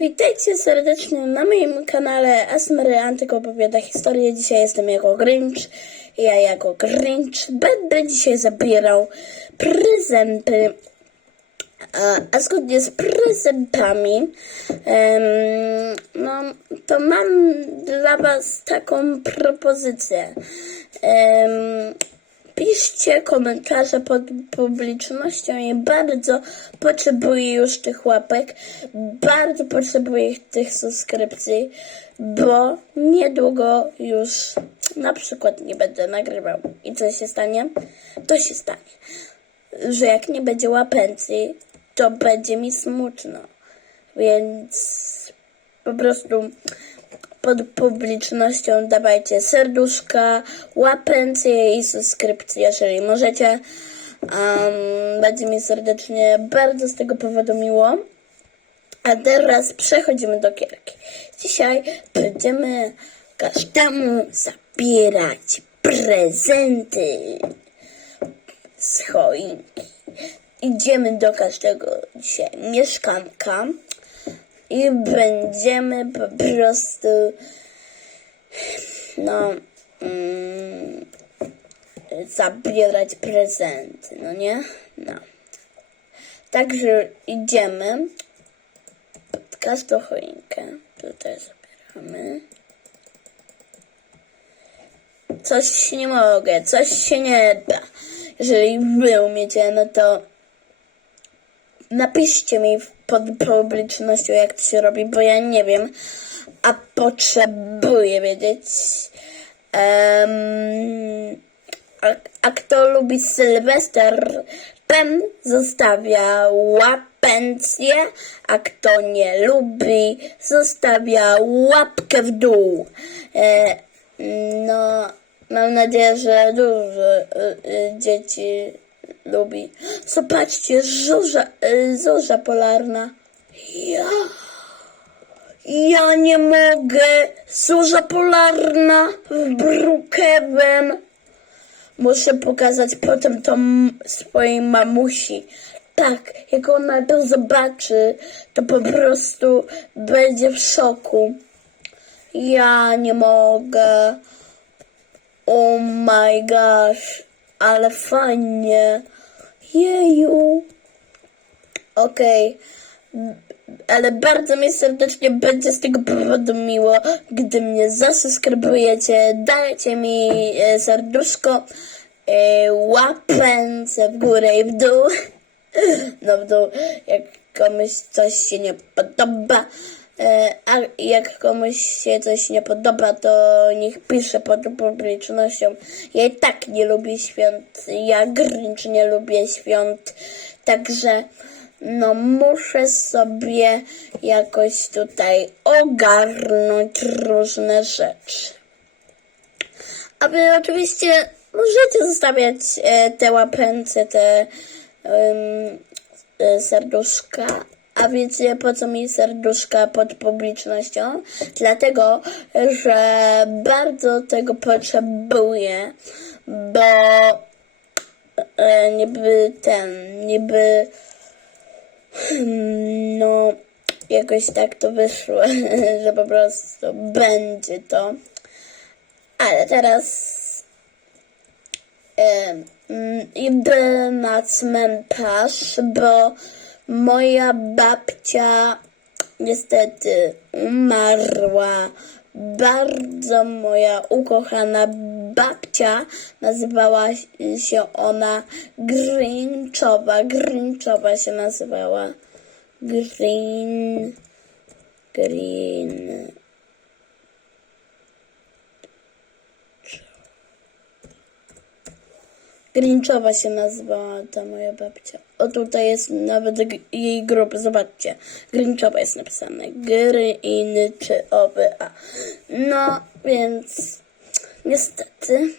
Witajcie serdecznie na moim kanale Asmery Antyk opowiada historię. Dzisiaj jestem jako Grinch. Ja jako Grinch będę dzisiaj zabierał prezenty. A, a zgodnie z prezentami, em, no, to mam dla Was taką propozycję. Em, piszcie komentarze pod publicznością i bardzo potrzebuję już tych łapek, bardzo potrzebuję tych subskrypcji, bo niedługo już na przykład nie będę nagrywał. I co się stanie? To się stanie, że jak nie będzie łapencji, to będzie mi smutno. Więc po prostu pod publicznością dawajcie serduszka, łapencje i subskrypcje, jeżeli możecie. Um, będzie mi serdecznie bardzo z tego powodu miło. A teraz przechodzimy do gierki. Dzisiaj będziemy każdemu zabierać prezenty z choinki. Idziemy do każdego dzisiaj mieszkanka i będziemy po prostu no mm, zabierać prezenty, no nie? No. Także idziemy pod każdą choinkę. Tutaj zabieramy. Coś nie mogę, coś się nie da. Jeżeli wy umiecie, no to napiszcie mi pod publicznością, jak to się robi, bo ja nie wiem, a potrzebuję wiedzieć. Um, a, a kto lubi Sylwester, ten zostawia łapencję, a kto nie lubi, zostawia łapkę w dół. E, no, mam nadzieję, że dużo e, e, dzieci lubi. Zobaczcie, zorza, y, polarna. Ja, ja nie mogę. Zorza polarna w Brookhaven. Muszę pokazać potem to swojej mamusi. Tak, jak ona to zobaczy, to po prostu będzie w szoku. Ja nie mogę. Oh my gosh, ale fajnie. Jeju. Okej. Ale bardzo mi serdecznie będzie z tego powodu miło, gdy mnie zasubskrybujecie, dajcie mi e, serduszko, e, łapęce w górę i w dół. No w dół, jak komuś coś się nie podoba. E, A jak komuś się coś nie podoba, to niech pisze pod publicznością. Ja i tak nie lubię świąt. Ja Grinch nie lubię świąt. Także no muszę sobie jakoś tutaj ogarnąć różne rzeczy. A wy oczywiście możecie zostawiać e, te łapęce, te e, serduszka. A wiecie po co mi serduszka pod publicznością? Dlatego, że bardzo tego potrzebuję, bo e, niby ten, niby hmm, no jakoś tak to wyszło, że po prostu będzie to. Ale teraz Em, mm, idę na cmentarz, bo moja babcia niestety umarła. Bardzo moja ukochana babcia nazywała się ona Grinchowa. Grinchowa się nazywała. Green. Green. Grinchowa się nazywała ta moja babcia. O tutaj jest nawet jej grób, zobaczcie. Grinchowa jest napisane. Grinchowa. No, więc niestety.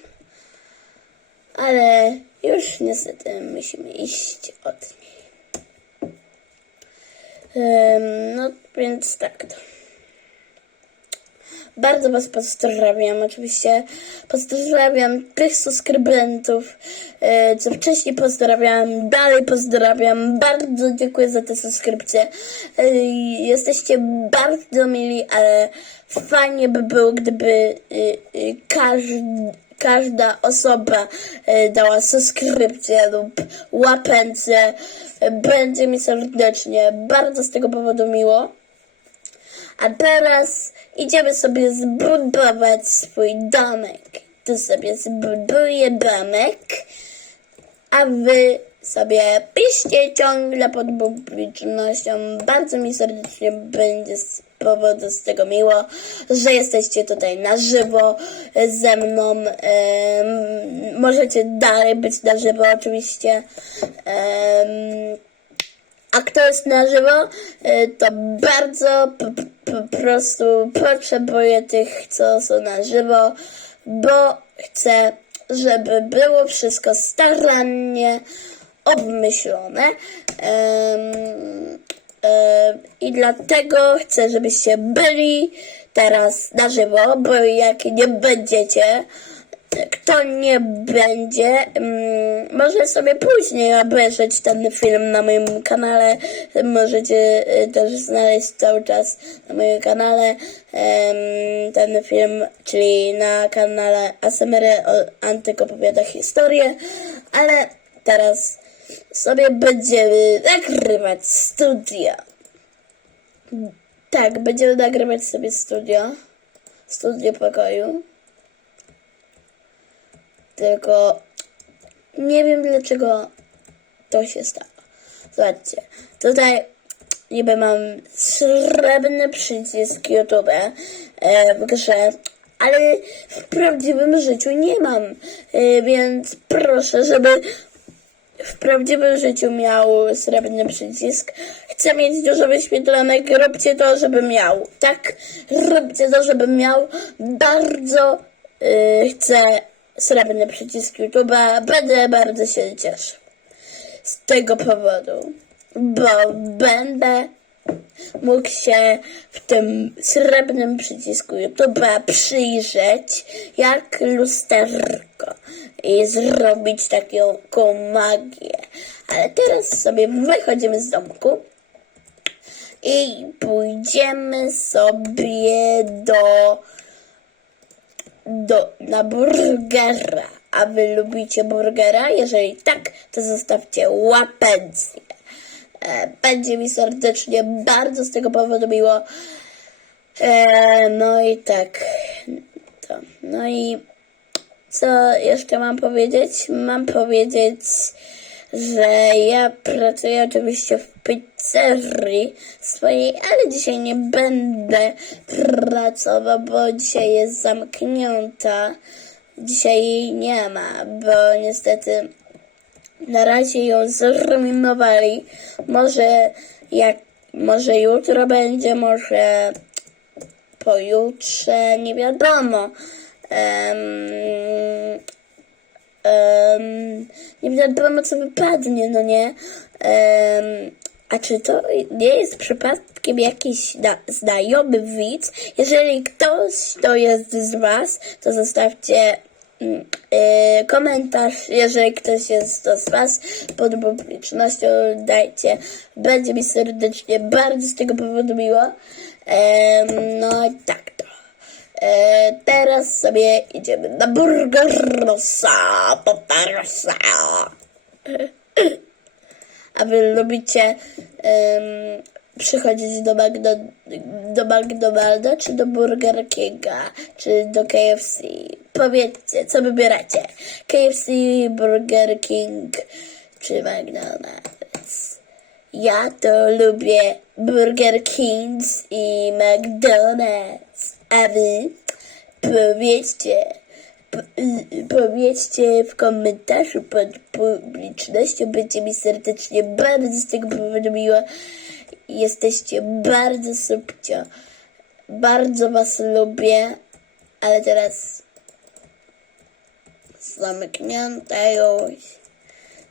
Ale już niestety musimy iść od niej. Em, no, więc tak to. Bardzo Was pozdrawiam, oczywiście. Pozdrawiam tych subskrybentów, e, co wcześniej pozdrawiam, dalej pozdrawiam. Bardzo dziękuję za te subskrypcje. E, Jesteście bardzo mili, ale fajnie by było, gdyby każdy każda osoba e, dała subskrypcję lub łapęcę. E, Będzie mi serdecznie bardzo z tego powodu miło. A teraz idziemy sobie zbudować swój domek. Tu sobie zbuduję domek, a wy sobie piszcie ciągle pod publicznością. Bardzo mi serdecznie będzie z powodu z tego miło, że jesteście tutaj na żywo ze mną. Em, możecie dalej być na żywo oczywiście. Em, a kto jest na żywo, y, to bardzo po, prostu potrzebuję tych, co są na żywo, bo chcę, żeby było wszystko starannie obmyślone. Em, em, I dlatego chcę, żebyście byli teraz na żywo, bo jak nie będziecie, kto nie będzie, mm, może sobie później obejrzeć ten film na moim kanale. Możecie y, też znaleźć cały czas na moim kanale ten film, czyli na kanale ASMR o historię, ale teraz sobie będziemy nagrywać studio. Tak, będziemy nagrywać sobie studio. Studio pokoju. Tylko nie wiem dlaczego to się stało. Zobaczcie, tutaj niby mam srebrny przycisk YouTube e, w grze, ale w prawdziwym życiu nie mam. E, więc proszę, żeby w prawdziwym życiu miał srebrny przycisk. Chcę mieć dużo wyświetlonek, róbcie to, żeby miał. Tak, róbcie to, żeby miał. Bardzo yy, chcę srebrny przycisk YouTube'a. Będę bardzo się cieszył. Z tego powodu, bo będę mógł się w tym srebrnym przycisku YouTube'a przyjrzeć jak lusterko i zrobić taką magię. Ale teraz sobie wychodzimy z domku i pójdziemy sobie do, do na burgera. A wy lubicie burgera? Jeżeli tak, to zostawcie łapencję. E, Będzie mi serdecznie bardzo z tego powodu miło. E, no i tak. To. No i co jeszcze mam powiedzieć? Mam powiedzieć, że ja pracuję oczywiście w pizzerii swojej, ale dzisiaj nie będę pracował, bo dzisiaj jest zamknięta. Dzisiaj jej nie ma, bo niestety na razie ją zreminowali. Może jak, może jutro będzie, może pojutrze, nie wiadomo. Em, em, nie wiadomo, co wypadnie, no nie? Em, a czy to nie jest przypadkiem jakiś znajomy widz? Jeżeli ktoś to jest z Was, to zostawcie e, komentarz. Jeżeli ktoś jest to z Was pod publicznością, dajcie. Będzie mi serdecznie bardzo z tego powodu miło. Em, no i tak to. E, teraz sobie idziemy na burgerosa, paparosa. A wy lubicie em, przychodzić do, Magdo, do McDonalda, czy do Burger Kinga, czy do KFC? Powiedzcie, co wybieracie? KFC, Burger King, czy McDonald's? Ja to lubię Burger Kings i McDonald's. A wy powiedzcie, po, powiedzcie w komentarzu pod publicznością. Będzie mi serdecznie bardzo z tego powodu miło. Jesteście bardzo subcio. Bardzo was lubię. Ale teraz zamknięte już.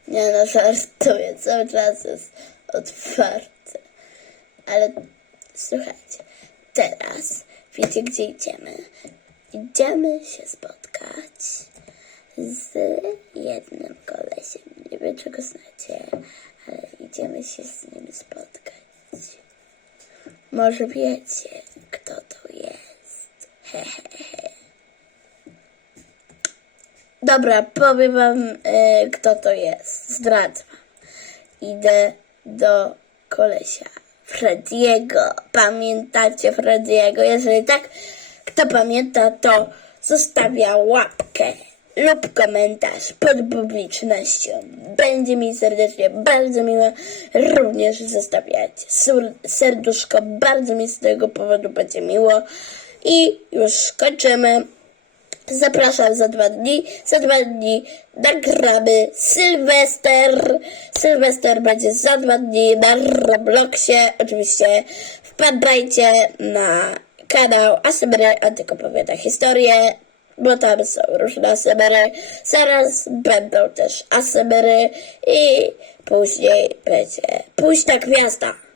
Nie no, żartuję. Cały czas jest otwarte. Ale słuchajcie, teraz Wiecie, gdzie idziemy? Idziemy się spotkać z jednym kolesiem. Nie wiem, czy go znacie, ale idziemy się z nim spotkać. Może wiecie, kto to jest. Hehehe. Dobra, powiem wam, e, kto to jest. Zdradzę wam. Idę do kolesia. Frediego. Pamiętacie Frediego? Jeżeli tak, kto pamięta, to zostawia łapkę lub komentarz pod publicznością. Będzie mi serdecznie bardzo miło. Również zostawiacie sur- serduszko. Bardzo mi z tego powodu będzie miło. I już kończymy. Zapraszam za dwa dni. Za dwa dni nagramy Sylwester. Sylwester będzie za dwa dni na Robloxie. Oczywiście wpadajcie na kanał Asymery Antykopowiada Historię, bo tam są różne asymery. Zaraz będą też asymery i później będzie Późna Gwiazda.